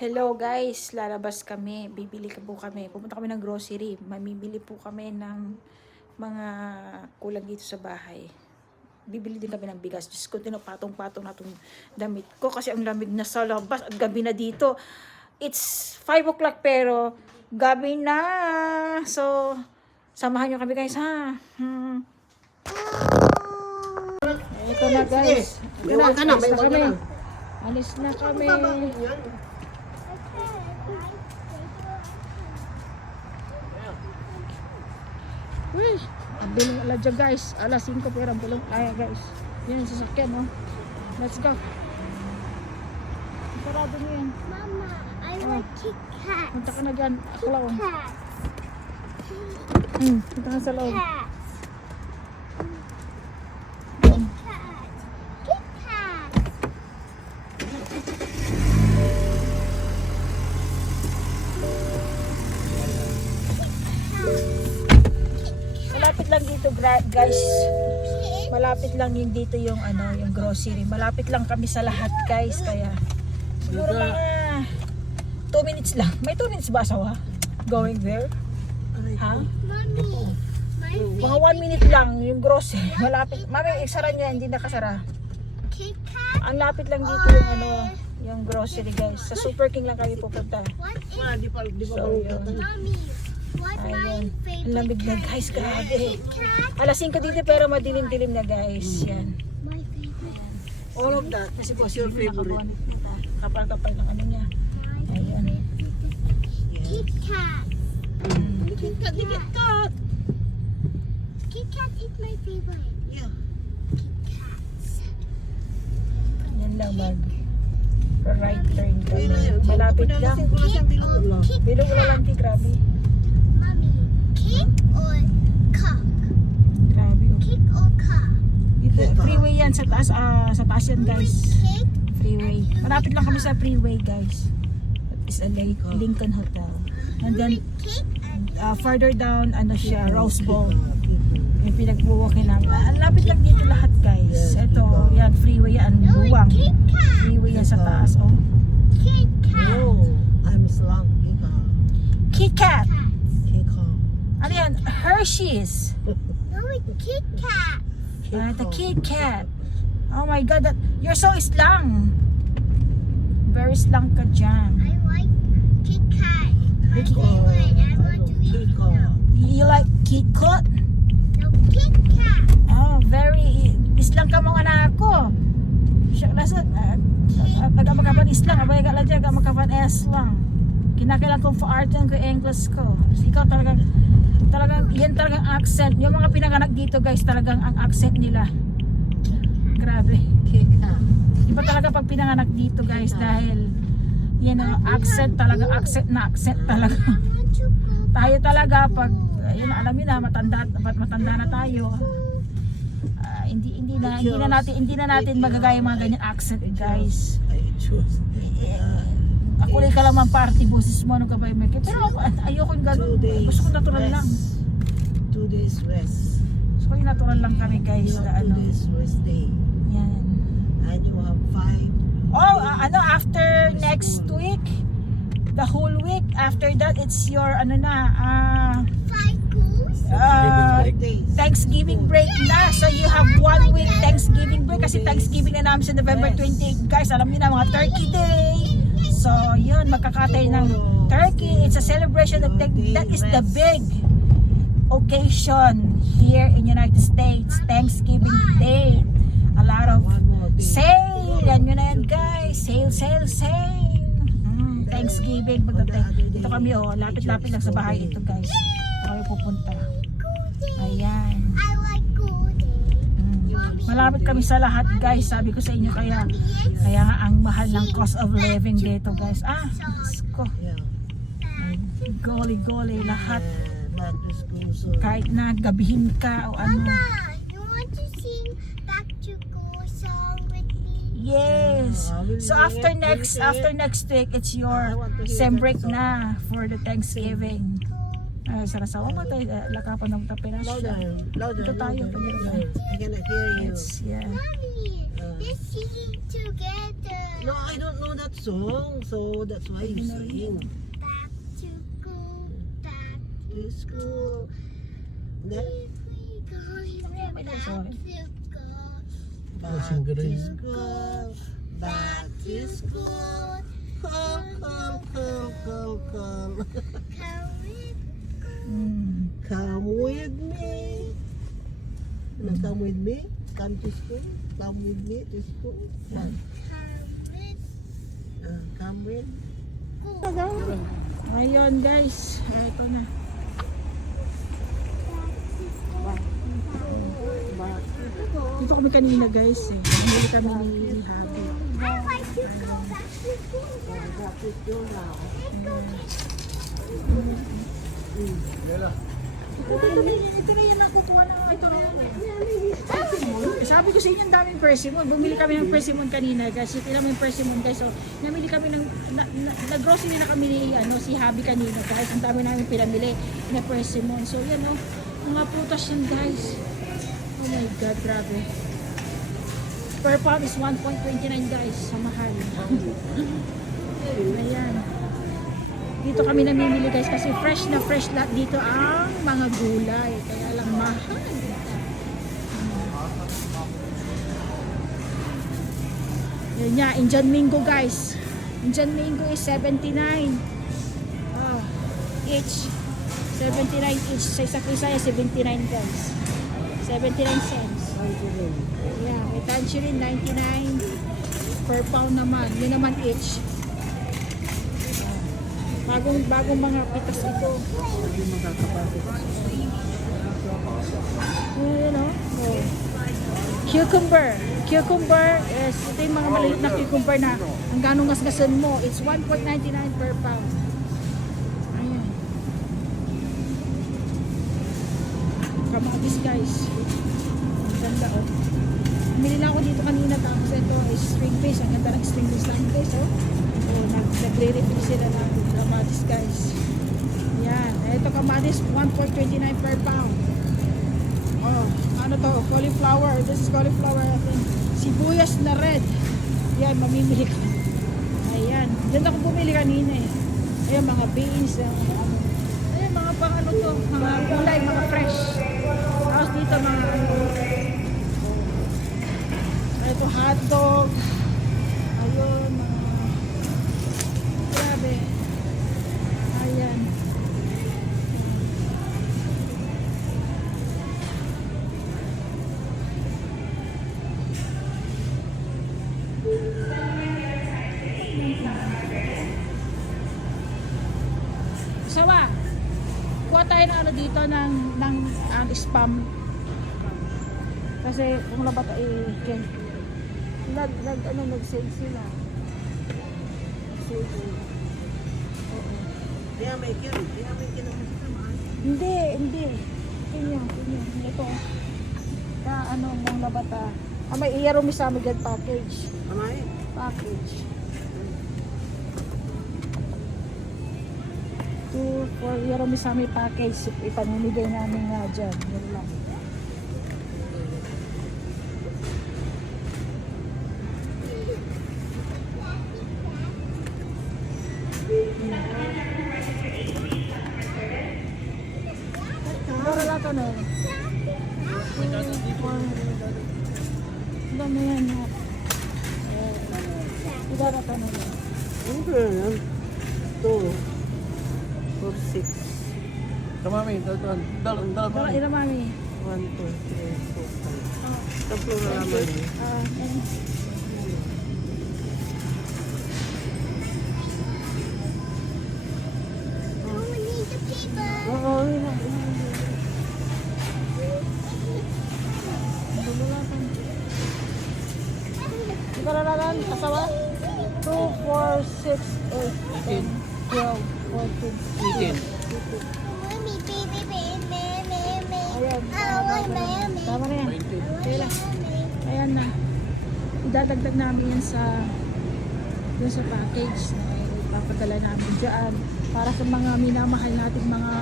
Hello guys, lalabas kami, bibili po kami, pupunta kami ng grocery, mamimili po kami ng mga kulang dito sa bahay. Bibili din kami ng bigas, Diyos ko, patong-patong na itong damit ko kasi ang lamig na sa labas at gabi na dito. It's 5 o'clock pero gabi na, so samahan nyo kami guys ha. Ito na guys, alis na kami. Uy, ang bilang aladya guys. Alas 5 pero ang bilang kaya guys. Yun yung sasakyan oh. Let's go. Sarado mo yan. Mama, I want Kit Kat. Punta ka na dyan. Ako lang. Kat. Punta ka sa loob. Kat. Doon. Kat. Kit Kat. Malapit lang dito guys. Malapit lang yung dito yung ano, yung grocery. Malapit lang kami sa lahat guys. Kaya siguro mga 2 minutes lang. May 2 minutes ba asawa? Going there? Ha? Mommy, my Mga 1 minute lang yung grocery. Malapit. Mami, isara niya. Hindi nakasara. Kit Kat. Ang lapit lang dito yung ano, yung grocery guys. Sa Super King lang kami pupunta. What is, So, yun. Mommy, what my Ayun. Ang favorite lamig na cat? guys, grabe. Kit Kat. Alas 5 dito pero madilim-dilim na guys. Yan. My favorite. All of that. Kasi What's your favorite? Kapal-kapal ng ano niya. My Ayun. favorite. Kit Kat. Kit Kat, Kit Kat. Kit Kat is my favorite. Yeah. Kit Kat. Yan lang mag right turn kami. Malapit lang. Kit or Kit Bilog wala lang di, grabe. Mommy, Kit or cock? Grabe. Oh. Kit or cock? Freeway yan sa taas, sa taas yan guys. Kit. Freeway. Malapit lang kami sa freeway guys. That is a Lincoln Hotel. And then Kit and further down, ano siya, Rose Bowl. Yung pinagbuwakin namin. Ang lapit lang dito lahat guys. Ito, yan, freeway yan, buwang. Kit Kat. Freeway yan sa taas, oh. Kit Kat. Oh, I'm Islam. Kit Kat. Kit Kat. Ano yan? Hershey's. No, it's Kit Kat. The Kit Kat. Oh my God, you're so Islang. Very Islang ka dyan. I like Kit Kat. It's my Kit Kat. favorite. I want to eat Kit it Kat. now. You like Kit Kat? No, Kit Kat. Oh, very Islang ka mga anak ko. Siya, nasa, agak makapan Islang, abay agak lang agak makapan Islang. Kinakailan kong fa-artan ko English ko. Ikaw talagang, yan talagang accent. Yung mga pinanganak dito guys, talagang ang accent nila. Grabe. Kit Kat. Iba talaga pag pinanganak dito guys dahil yan ang accent talaga, accent talaga. I want to go. Tayo talaga pag, yun alam niyo na, matanda na tayo. Hindi na natin magagaya yung mga ganyan accent guys. I choose. Ako lang ka lang man party boses mo nung kabay may kit. Pero ayoko yung 2 gano'n. days. Gusto ko natural lang. rest. 2 days rest. Gusto ko yung natural lang kami guys You na have 2 ano. days rest day. Yan. And you have 5. Oh, after next week, the whole week, after that, it's your, ano na, 5 goose. days. Thanksgiving break na. So, you have 1 week Thanksgiving break kasi Thanksgiving na namin sa November 28. Guys, alam niyo na, mga Turkey Day. So, yun, magkakatay ng turkey. It's a celebration of that is the big occasion here in United States. Thanksgiving Day. A lot of One more day. sale. Yan yun na yan guys. Sale. Thanksgiving. Dito kami oh. Lapit-lapit lang sa bahay ito guys. Dito kami pupunta. Ayan. I like golden. Malapit kami sa lahat guys. Sabi ko sa inyo kaya nga ang mahal ng cost of living dito guys. Diyos ko. Yeah. Goli lahat. Not the school, so Kahit na gabihin ka o ano. Mama, you want to sing Back to School song with me? Yes. So after next week, it's your sem break na for the Thanksgiving. Sarasawa mo tayo, lakapan ng tapinas. louder. Ito tayo, I cannot hear you. It's, yeah. Mommy, They're singing together. No, I don't know that song, so that's why you sing. Back to school, back To school. That, if we go back to school. back Sing ka to rin. school. Back to school. Call, call, call, call, call. Come with, Come with me. No, come with me. Come to school. Come with me to school. come with Come with. school. Ngayon guys, ito na. Dito kami kanina guys eh. Bumili kami ni Habi. I like to go back to school. Back to school now. Ito na yung nakukuha na. Ito na yung sabi ko sa inyo ang daming persimmon. Bumili kami ng persimmon kanina guys. Ito naman yung persimmon guys. So, namili kami ng, nag-grocery na kami ni si Habi kanina guys. Ang dami namin pinamili na persimmon. So yan o. Mga prutas yan guys. Oh my God, grabe. Per pound is 1.29 guys. Sa mahal. Ayan. Dito kami namimili guys kasi fresh na fresh lahat dito ang mga gulay. Kaya lang mahal. Yun nga, Indian Mango guys. Indian Mango is 79. Oh, each. 79 each. Sa isa isa 79 guys. 79 cents. Yeah, may tangerine 99 per pound naman. Yun naman each. Bagong mga pitas ito. Ayan o. Oh. Cucumber. Cucumber is, ito yung mga maliit na cucumber na ang ganong ngasgasan mo. It's 1.99 per pound. Ayan. Kamatis guys. Ang ganda o. Bumili na ako dito kanina tapos ito is string fish. Ang ganda ng string fish lang guys o. Nagre-refill sila ng kamatis guys. Yan. Ito kamatis 1.29 per pound. Oh, ano to? Cauliflower. This is cauliflower. Sibuyas na red. Yan, mamimili ka. Ayan. Diyan ako bumili kanina eh. Ayan, mga beans. Ayan, mga pang ano to. Mga gulay, mga fresh. Tapos dito mga ano. Ito hotdog. Ayun, mga grabe. Ayan. Sawa. Kuha tayo ng ano dito ng spam. Kasi kung labat ay nag-save sila. Save. Oo. Kaya may kinakasama. Hindi. Kinyo. Ito. Ano mong labata. May iyaro mi sa amin package. Amay? Package. 2 for iyaro mi sa amin package. Ipamimigay namin nga dyan. Yan lang. Para lang ito no. Ilan na yan na? Ilan na ito na yan? Ano ba yan? 2, 4, 6. Kamami, dalan Para mami. ilan mami? 1, 2, 3, 4, 5. Tatlo na Thank naman you. eh. And Oh, we need the paper. Oo, yun lang. Ikalalalan, asawa? 2, 4, 6, 8, 10, 12, 14, 18. Mommy, baby, baby, baby. Ayan. I want mommy. Tama na yan. 20. Kaya lang. Ayan na. Idadagdag namin yan sa dun sa package na ipapadala namin dyan para sa mga minamahal natin mga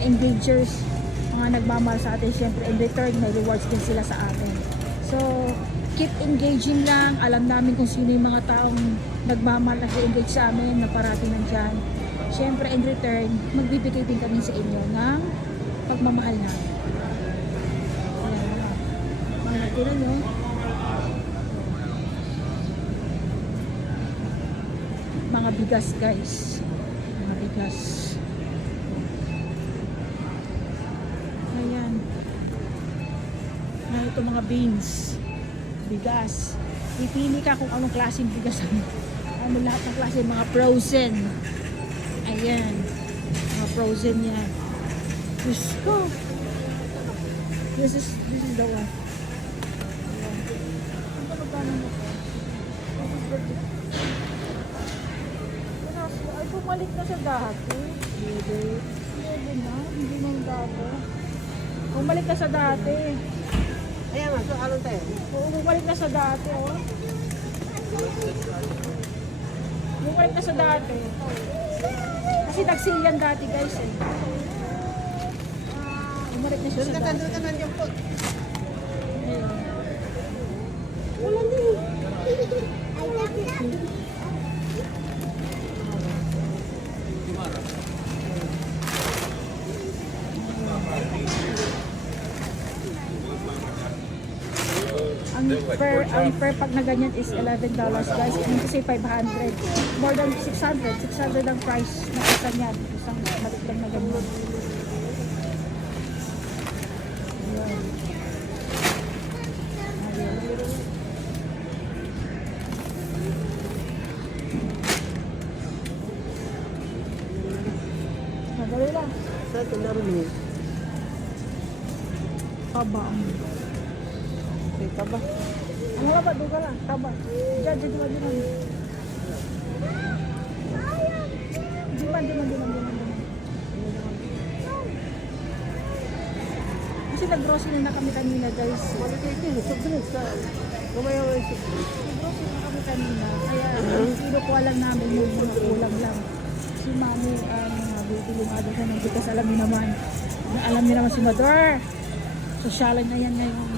engagers, mga mga nagmamahal sa atin, syempre in return may rewards din sila sa atin. So keep engaging lang. Alam namin kung sino yung mga taong nagmamahal at engage sa amin na parating nandyan. Syempre in return magbibigay din kami sa inyo ng pagmamahal namin. Ayan. Mga tira nyo. Mga bigas guys. Mga bigas. Ayan. Ayan ito mga beans. Bigas. Pipili ka kung anong klaseng bigas. Ano lahat ng klase. Mga frozen. Ayan. Mga frozen yan. Diyos ko. This is the one. Ayan. Ano magkano mo ko? Ay, bumalik na sa dati. Hindi na. Hindi na yung dati. Bumalik na sa dati. Ayan nga, so anong tayo? Oo, bumalik na sa dati, oh. Bumalik na sa dati. Kasi nag-sale yan dati, guys, eh. Bumalik na siya sa dati. Doon ka nandiyan po. Ayun. Wala din. I got that. Ang per pag na ganyan is $11 guys. Kung kasi 500. More than 600. 600 ang price na isa niyan. Isang maliit lang na ganyan. Ayan. Ayan. Madali lang. Sa ito naroon Taba ang. Okay, taba. Ang wala ba? Duga lang. Taba. Diyan. Di man. Kasi nag-grocery na kami kanina guys. Malaki ito, sobrang sa... Kumayaw yung sobrang. Nag-grocery na kami kanina. Kaya kinukuha lang namin yung mga ulam lang. Si Mami, bibili nga doon ng bigas. Alam niyo naman. Alam niyo naman si Mother. Sosyalan na yan ngayon.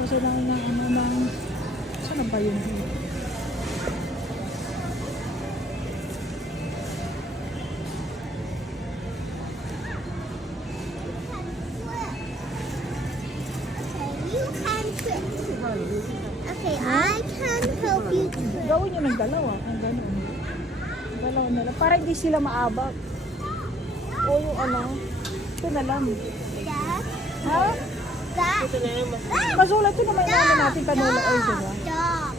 Kasi lang ng saan ba yun? You can flip. Okay, I can help you flip. Gawin nyo ng dalawa. Ang ganun. Dalawa na lang. Para hindi sila maabak. O yung ano. Ito na lang. That, Ha? that, Ito na yung mas... Masulat ito naman namin natin canola oil, diba? dog.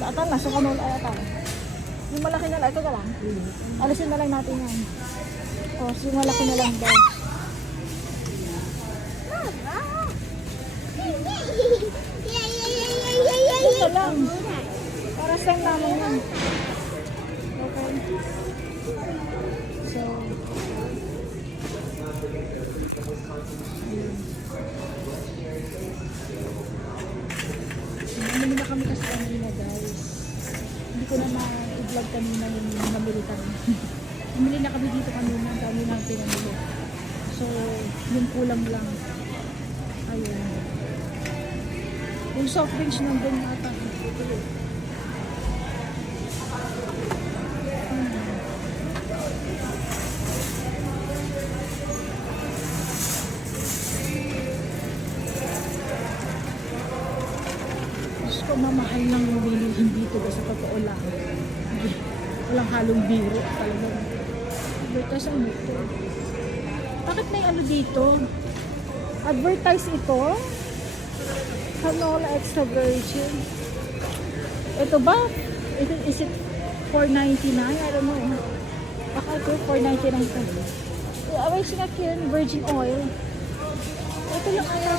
Atan na, sa canola oil atan. Yung malaki na lang, ito na lang. Alisin na lang natin yan. O, yung malaki na lang daw. Ito na lang. Para sa naman yan. Okay. So, Namili na kami kasi kanina guys. Hindi ko na na-vlog kanina yung namili kami. Namili na kami dito kanina. Ang dami na pinamili. So, yung kulang lang. Ayun. Yung soft drinks nandun ata. Diyos ko, mamahal ng bilihin dito sa totoo lang. Walang halong biro talaga. Advertise ang ito. Bakit may ano dito? Advertise ito? Canola extra virgin. Ito ba? Is it $4.99? I don't know. Baka ito $4.99 ito. Amazing akin, virgin oil. Ito lang kaya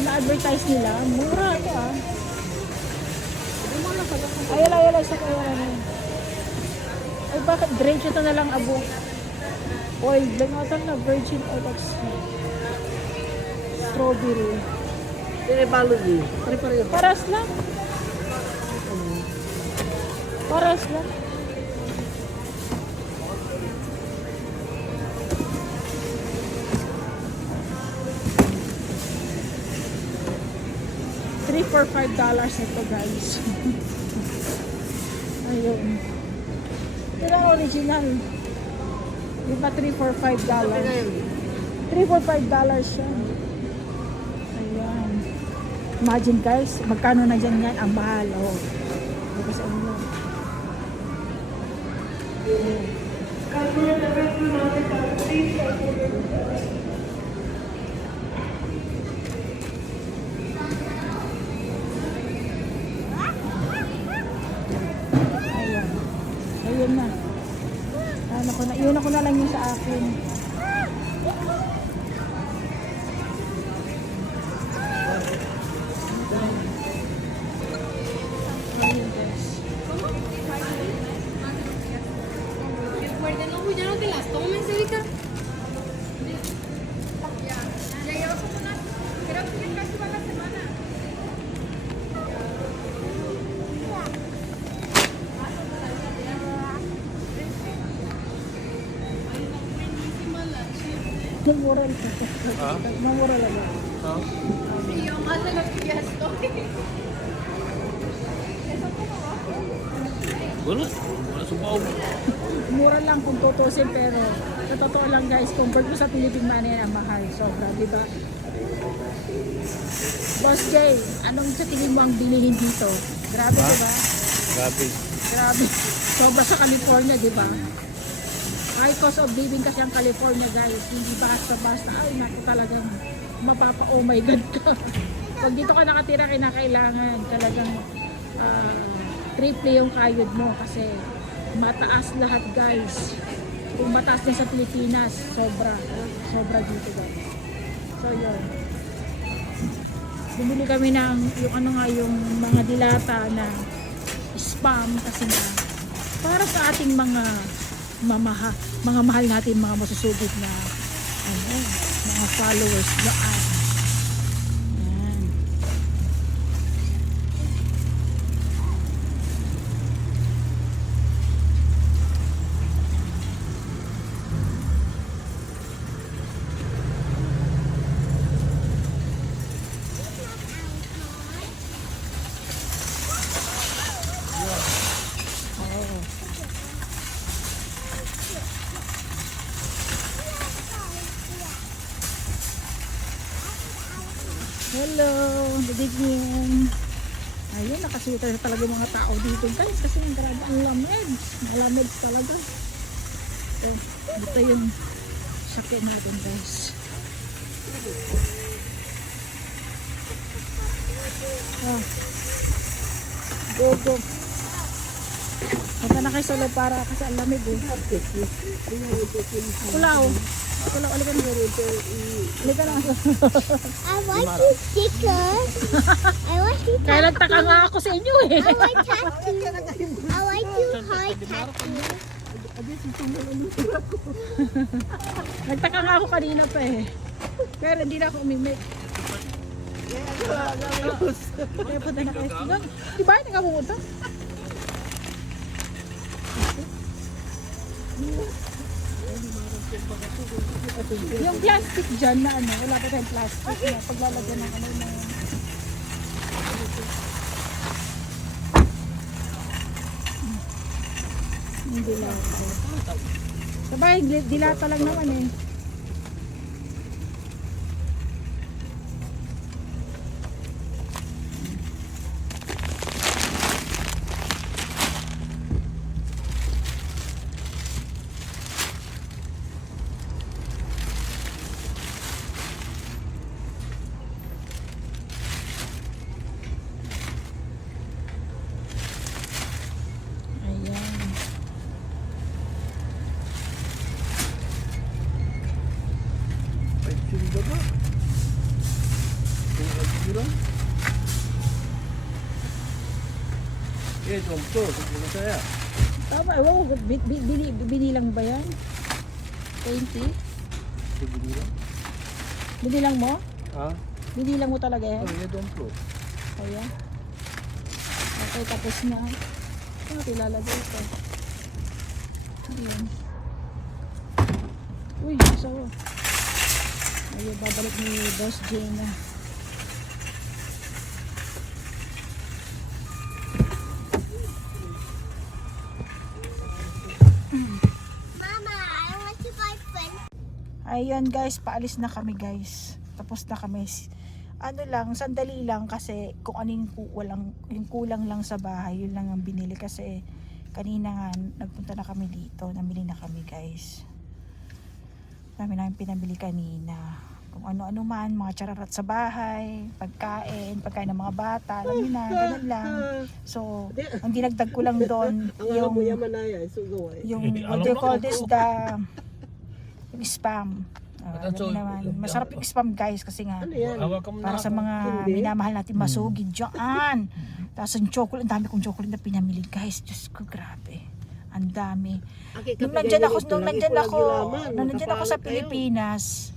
ina-advertise nila. Mura ito ah. Ayala sa kaya na. Ay bakit drench ito na lang abo? Oil, langatan na virgin oil of strawberry. Pinipalo din. Pare-pareho. Paras lang. Paras lang. $3 for $5 ito guys. Ayun. Ito lang original. Di ba 3 for $5? 3 for $5 siya. Ayan. Imagine guys, magkano na dyan yan? Ang mahal. Oh. Diba sa inyo? Ayan. Ayun na. Iuna ko na lang yung sa akin. Ayun guys. Recuerden, no, ya no te las tomes, Erika. Ya llevas como unas, creo que ya casi va la semana. Namura lang. Namura lang. Y yo más de lo que ya estoy. Wala sumaw. Mura lang kung tutusin pero sa totoo lang guys, convert mo sa Philippine money ang mahal. Sobra, di ba? Boss Jay, anong sa tingin mo ang bilihin dito? Grabe, di ba? Grabe. Grabe. Sobra sa California, di ba? High cost of living kasi ang California guys. Hindi basta-basta. Ay, naku talagang oh my God ka. Pag dito ka nakatira, kinakailangan talagang triple yung kayod mo kasi mataas lahat guys. Kung mataas din sa Pilipinas, sobra dito guys. So yun, bumili kami ng yung ano nga, yung mga dilata na spam kasi nga para sa ating mga mahal natin, mga masusugid na ano, mga followers doon. Yan. Hello, good evening. Ayun, nakasita na talaga mga tao dito guys kasi ang grabe ang lamig. Malamig talaga. So, dito yung sakyan natin guys. Go, go. Punta na kayo sa loob para kasi ang lamig eh. Kulaw. Kulaw, alikan na. Alikan na. I want to stickers. I want to Kaya nagtaka nga ako sa inyo eh. I like tattoo. I like to hide tattoo. Nagtaka nga ako kanina pa eh. Pero hindi na ako umimik. Kaya punta na kayo. Di ba? Hindi ka pumunta? Yung plastic dyan na ano, wala pa tayong plastic na paglalagyan ng ano na hindi lang. Sabay, dilata lang naman eh. Ayan. Tama, wow, binilang ba yan? 20? Binilang mo? Ha? Binilang mo talaga yan? Oh, don't flow. Ayan. Okay, tapos na. Ano ilalagay ito? Ayan. Uy, asawa. Ayun, babalik ni Boss Jane na. Ayun guys, paalis na kami guys. Tapos na kami. Ano lang, sandali lang kasi kung ano yung kulang lang sa bahay, yun lang ang binili kasi kanina nga nagpunta na kami dito, namili na kami guys. Dami namin pinamili kanina. Kung ano-ano man, mga chararat sa bahay, pagkain ng mga bata, alam niyo na, ganun lang. So, ang dinagdag ko lang doon, Ang mo yaman na yan, sugaway. yung what do you call this, yung spam. Alam niyo naman, masarap yung spam guys kasi nga, Ano yan? Hawakan mo na para sa ako. mga Hindi. minamahal natin masugid dyan. Tapos yung chocolate, ang dami kong chocolate na pinamili guys. Diyos ko, grabe. Ang dami. Nung nandyan ako sa Pilipinas,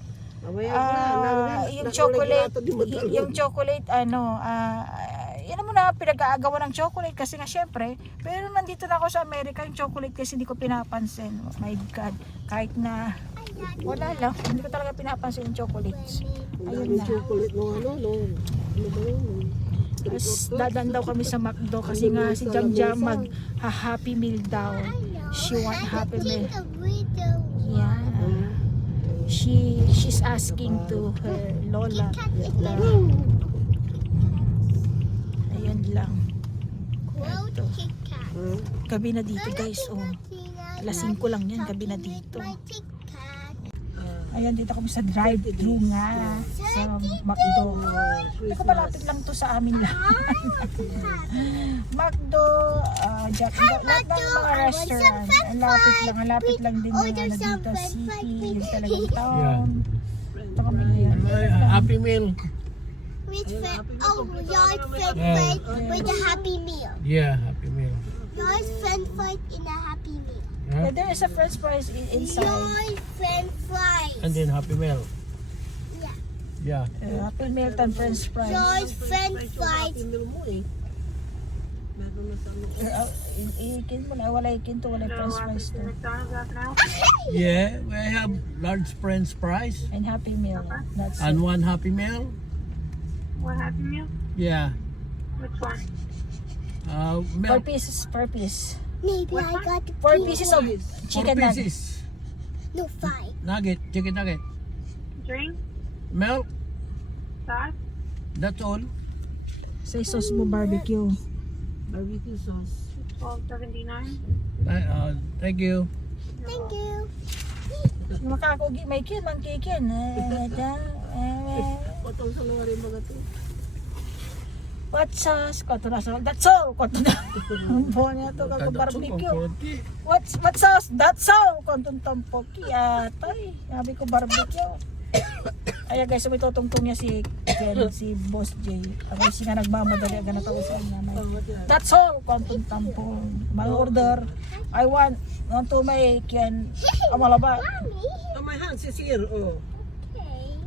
yung chocolate, yan mo na pinag-aagawa ng chocolate kasi nga syempre, pero nandito na ako sa Amerika, yung chocolate kasi hindi ko pinapansin. Oh my God, kahit na wala lang, hindi ko talaga pinapansin yung chocolates. Ayun na. chocolate no ano ba yun? Tapos dadan daw kami sa McDo kasi nga si Jam mag-happy meal daw. She want happy meal. Yeah. She's asking to her lola. Ayun lang. Gabi na dito guys. Oh. Alas 5 lang yan. Gabi na dito. Ayan, dito kami sa drive-thru nga sa McDo. Ito malapit lang to sa amin lang. McDo, Jack, lahat ng mga restaurant. Ang lapit lang din ng dito city, yung talagang town. Ito kami ngayon. Happy Meal. Yours french fries with a happy meal. Yeah, Happy Meal. Yours french fries in a happy meal. Yeah, there is a french fries inside. Yours french fries. And then Happy Meal. Yeah. Yeah. Happy Milton french fries. Yours french fries. Pindol mo eh. Meron na sa ano. Ikin mo na, wala ikin to, wala french fries to. Yeah, we have large French fries And Happy Meal. That's and it. one Happy Meal. What Happy Meal? Yeah. Which one? 4 Milk. pieces per piece. Maybe I got 4 pieces of 4 chicken nugget. pieces. no 5. Nugget, chicken nugget. Drink? Milk. Sauce? That's all. Say sauce mo barbecue. Barbecue sauce. $12.79. Thank you. Thank you. Makakugi may kin, man kikin. Patong sa lugar yung mga to. What sauce? Kato na sa that's all. Kato na. Ang buwan niya to kako barbecue. What sauce? That's all. Kontong tampoki atay. Sabi ko barbecue. Ay guys, may tutungtong niya si Ken, si Boss J. Ang si nga nagmamadali aga na tao sa nanay. That's all. Kontong tampon. Mag-order. I want to make yan amalaba. Oh, my hands is here. Oh. Okay.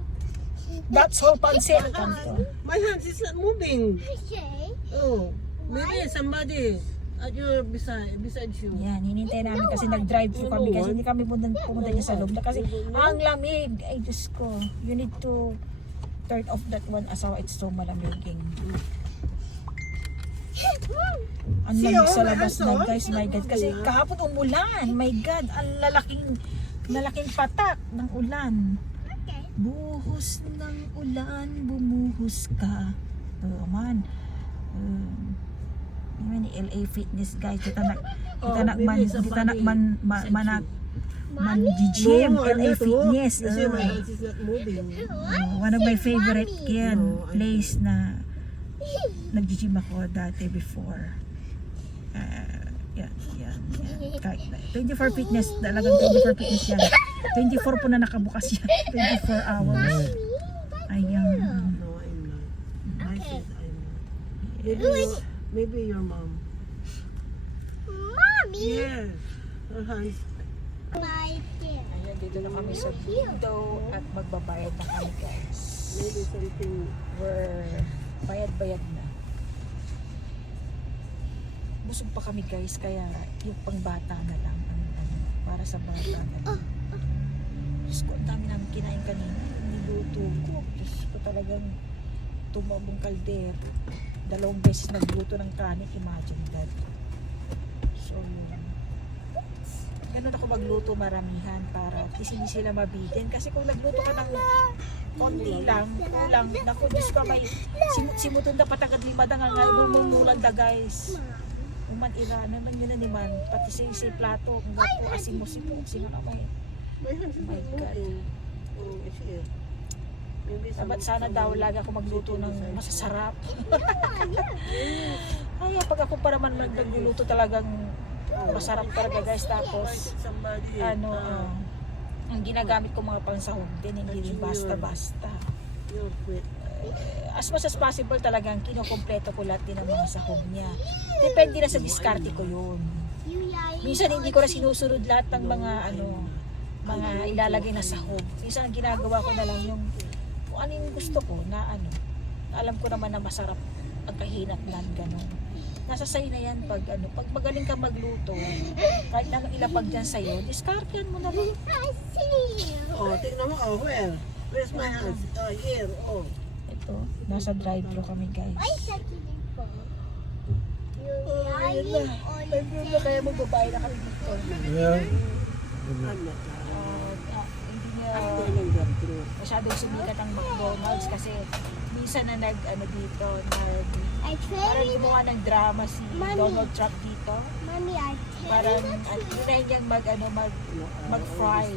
That's all pansit. Kanto. My hands is not moving. Okay. Oh. Maybe somebody at your beside you. Yan, hinintay namin kasi nag-drive thru kami kasi hindi kami pumunta niya sa loob na kasi ang lamig. Ay, Diyos ko. You need to turn off that one asawa. It's so malamiging. Ang lamig sa labas na guys, my God. Kasi kahapon umulan. My God, ang lalaking patak ng ulan. Buhos ng ulan, bumuhos ka. Oo man. Ni LA Fitness guys, kita nak man gym LA Fitness. You see, my hands is not moving. One of my favorite place na nag-gym ako dati before. Yan. 24 Fitness, talagang 24 Fitness yan. 24 po na nakabukas yan. 24 hours. Ayan. No, I'm not. I said I'm not. Maybe your mom. Mommy. Yes. Her hands. My dear. Ayan, dito na kami sa window at magbabayad na kami guys. Maybe something. We're bayad-bayad na. Busog pa kami guys, kaya yung pangbata na lang. Para sa bata na lang. Diyos ko, ang dami namin kinain kanina. Niluto ko. Diyos ko talagang tumabong kaldero. 2 beses nagluto ng kanin. Imagine that. So, yun. ganun ako magluto maramihan para at least hindi sila mabitin. Kasi kung nagluto ka ng konti lang, kulang, naku, Diyos ka may simutong na patagad limada nga mumulan da guys. Uman ira, naman yun na naman, pati si plato, kung gapo, asin mo si Puxi nga kamay. My God. Dapat sana daw lagi ako magluto ng masasarap. Ay, pag ako pa naman nagluluto talagang masarap talaga guys. Tapos, ang ginagamit ko mga pangsahog din, hindi rin basta-basta. As much as possible talagang kinukompleto ko lahat din ng mga sahog niya. Depende na sa diskarte ko yun. Minsan hindi ko na sinusunod lahat ng mga mga ilalagay na sahog. Minsan ang ginagawa ko na lang yung kung ano yung gusto ko na alam ko naman na masarap ang kahinatnan gano'n. Nasa sa'yo na yan pag pag magaling ka magluto, kahit anong ilapag dyan sa'yo, diskartehan mo na lang. Oh, tingnan mo, oh, where's my hands? Oh, here, oh. Ito, nasa drive-thru kami guys. Lying or Drive-thru na kaya magbabayad na kami dito. Yeah. Hindi niya masyadong sumikat ang McDonald's kasi minsan na dito, I parang tell you, gumawa ng drama si Donald Trump dito. Mommy, I Parang unahin niyang mag-fry.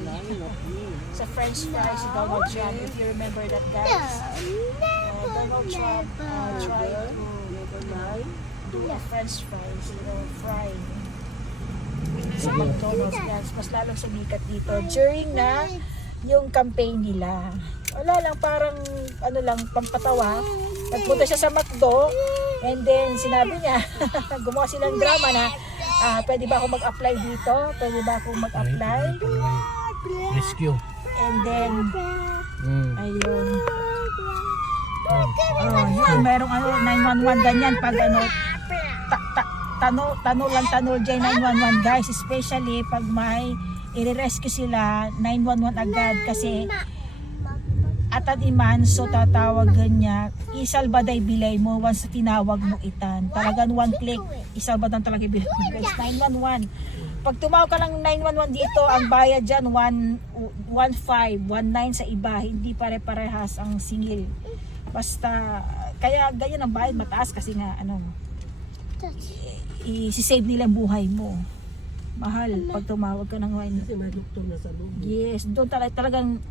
Sa French fries si Donald Trump, if you remember that guys. Donald Trump tried to do a French fries, fry sa McDonald's guys. Mas lalong sumikat dito during na yung campaign nila. Wala lang, parang pampatawa. Nagpunta siya sa McDo and then sinabi niya, gumawa silang drama na pwede ba ako mag-apply dito? Pwede ba ako mag-apply? Rescue. And then, ayun. Oh. Yun, merong 911 ganyan pag tanol dyan 911 guys, especially pag may i-rescue sila, 911 agad kasi atad iman, so tatawagan niya, isalbaday bilay mo once tinawag mo itan. Talagang one click, isalbadan talaga bilay mo guys, 911. Pag tumawag ka lang 911 dito, ang bayad dyan 1.5, 1.9 sa iba, hindi pare-parehas ang singil. Basta, kaya ganyan ang bayad, mataas kasi nga, i-save nila ang buhay mo. Mahal pag tumawag ka ng Kasi may doktor na sa loob. yes, doon talagang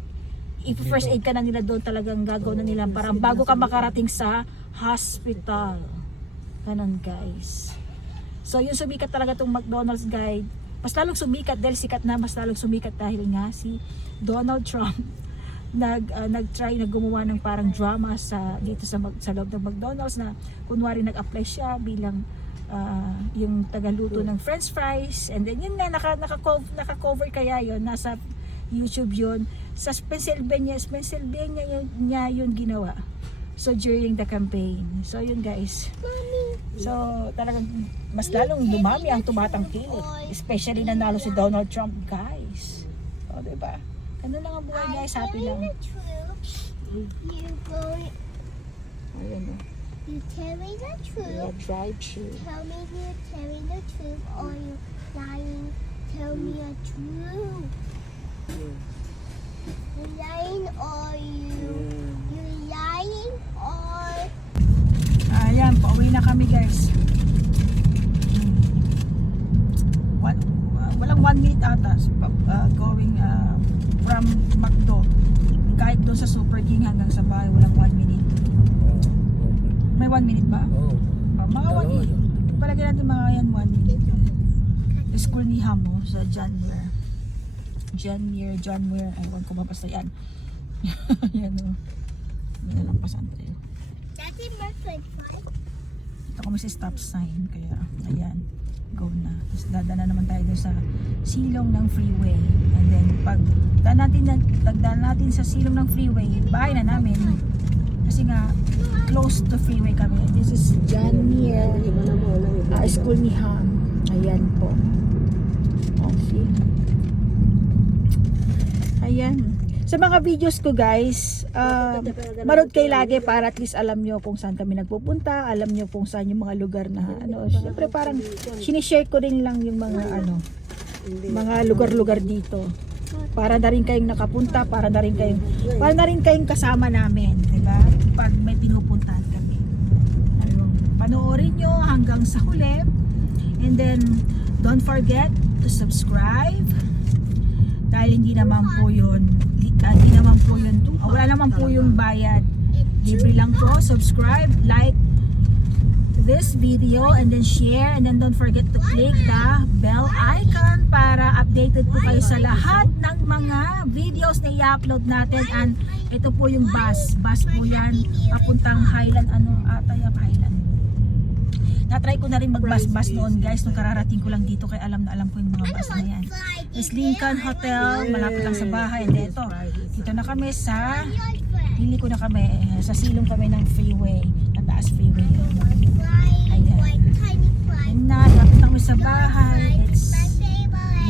i-first aid ka na nila doon, talagang gagawin na nila parang bago ka makarating sa hospital. Ganon guys. So yung sumikat talaga tong McDonald's guide, mas lalong sumikat dahil sikat na, mas lalong sumikat dahil nga si Donald Trump nag-try na gumawa ng parang drama dito sa loob ng McDonald's na kunwari nag-apply siya bilang yung tagaluto ng French fries, and then yun nga naka-cover kaya yun, nasa YouTube yun, sa Pennsylvania niya yun ginawa. So during the campaign, so yun guys, so talagang mas lalong dumami ang tumatangkilik, especially nanalo si Donald Trump guys. O diba, ano lang ang buhay guys, happy lang. Ayun o. You tell me the truth. Drive-thru. Tell me you tell me the truth or you lying. Tell me the truth. You lying or you lying or Ayan, pauwi na kami guys. Walang 1 minute ata going from McDo. Kahit doon sa Super King hanggang sa bahay, walang 1 minute. May 1 minute ba? Oh. Mga 1 minute. Palagay natin mga yan 1 minute. School ni Hamo sa John Muir. Ewan ko ba basta yan. Yan o. May nalampasan tayo. Daddy, my friend, right? Ito kami sa stop sign. Kaya, ayan. Go na. Tapos dadaan na naman tayo doon sa silong ng freeway. And then, pag tagdaan natin sa silong ng freeway, bahay na namin. Kasi nga, close to freeway kami. This is John Muir. School ni Ham. Ayan po. Okay. Ayan. Sa mga videos ko guys, manood kayo lagi para at least alam nyo kung saan kami nagpupunta, alam nyo kung saan yung mga lugar na syempre parang sinishare ko rin lang yung mga mga lugar-lugar dito. Para na rin kayong nakapunta, para na rin kayong kasama namin, di ba? Pag may pinupuntahan kami. Ayun. Panoorin nyo hanggang sa huli. And then, don't forget to subscribe. Dahil hindi naman po yun, wala naman po yung bayad. Libre lang po. Subscribe, like this video, and then share, and then don't forget to click the bell icon para updated po kayo sa lahat ng mga videos na i-upload natin. And ito po yung bus po yan, papuntang Highland, ata yung Highland. Natry ko na rin mag-bus noon guys, nung kararating ko lang dito, kaya alam ko yung mga bus na yan. Is Lincoln Hotel, malapit lang sa bahay. And ito, dito na kami sa, pili ko na kami, sa silong kami ng freeway, nataas freeway. Ayan. Yun na, lapit na kami sa bahay.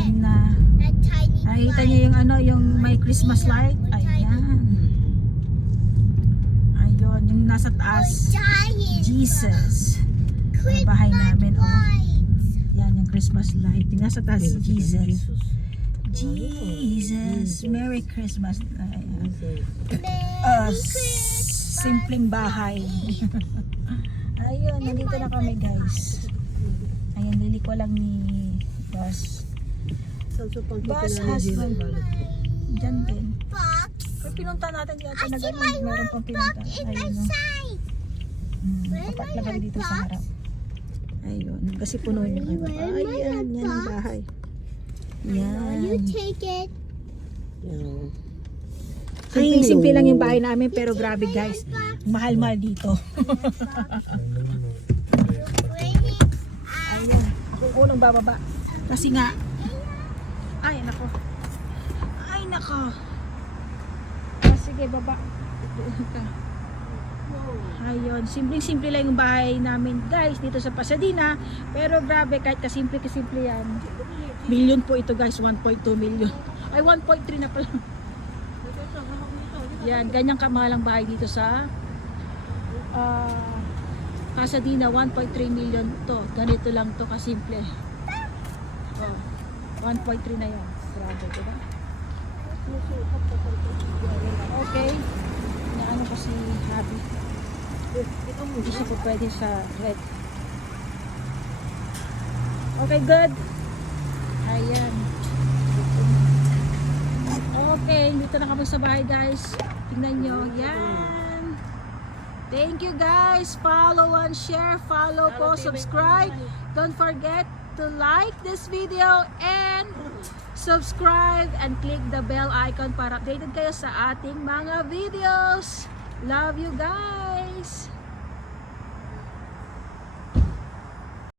Yun na. Nakita niyo yung yung may Christmas light? Ayan. Ayun, yung nasa taas. Jesus. Ang bahay namin, Yan, yung Christmas light. Yung nasa taas, Jesus. Jesus. Merry Christmas. Ayan. Simpleng bahay. Ayun, nandito na kami guys. Ayan, liliko lang ni Bus husband. Diyan din. Pero pinunta natin yata na ganun. Meron pang pinunta. Ayun, no? Tapat lang kami dito sa harap. Ayun, kasi puno yung ayan, yan ang bahay. Yan. You take it. Ay, simple lang yung bahay namin, pero grabe guys. Mahal-mahal dito. Ayun, ako unang bababa. Kasi nga, ay nako. Sige, baba. Ayun, simpleng-simple lang yung bahay namin guys dito sa Pasadena. Pero grabe, kahit kasimple yan. Million po ito guys, 1.2 million. Ay, 1.3 na pala. Yan, ganyang kamahal ang bahay dito sa Pasadena, 1.3 million to. Ganito lang to kasimple. 1.3 na yan. Grabe, diba? Okay. Naano ko si Habi. Hindi siya po pwede sa red. Okay, good. Ayan. Okay, dito na kami sa bahay guys. Tingnan nyo. Yan. Thank you guys. Follow and share. Follow po. Subscribe. Don't forget to like this video and subscribe and click the bell icon para updated kayo sa ating mga videos. Love you guys.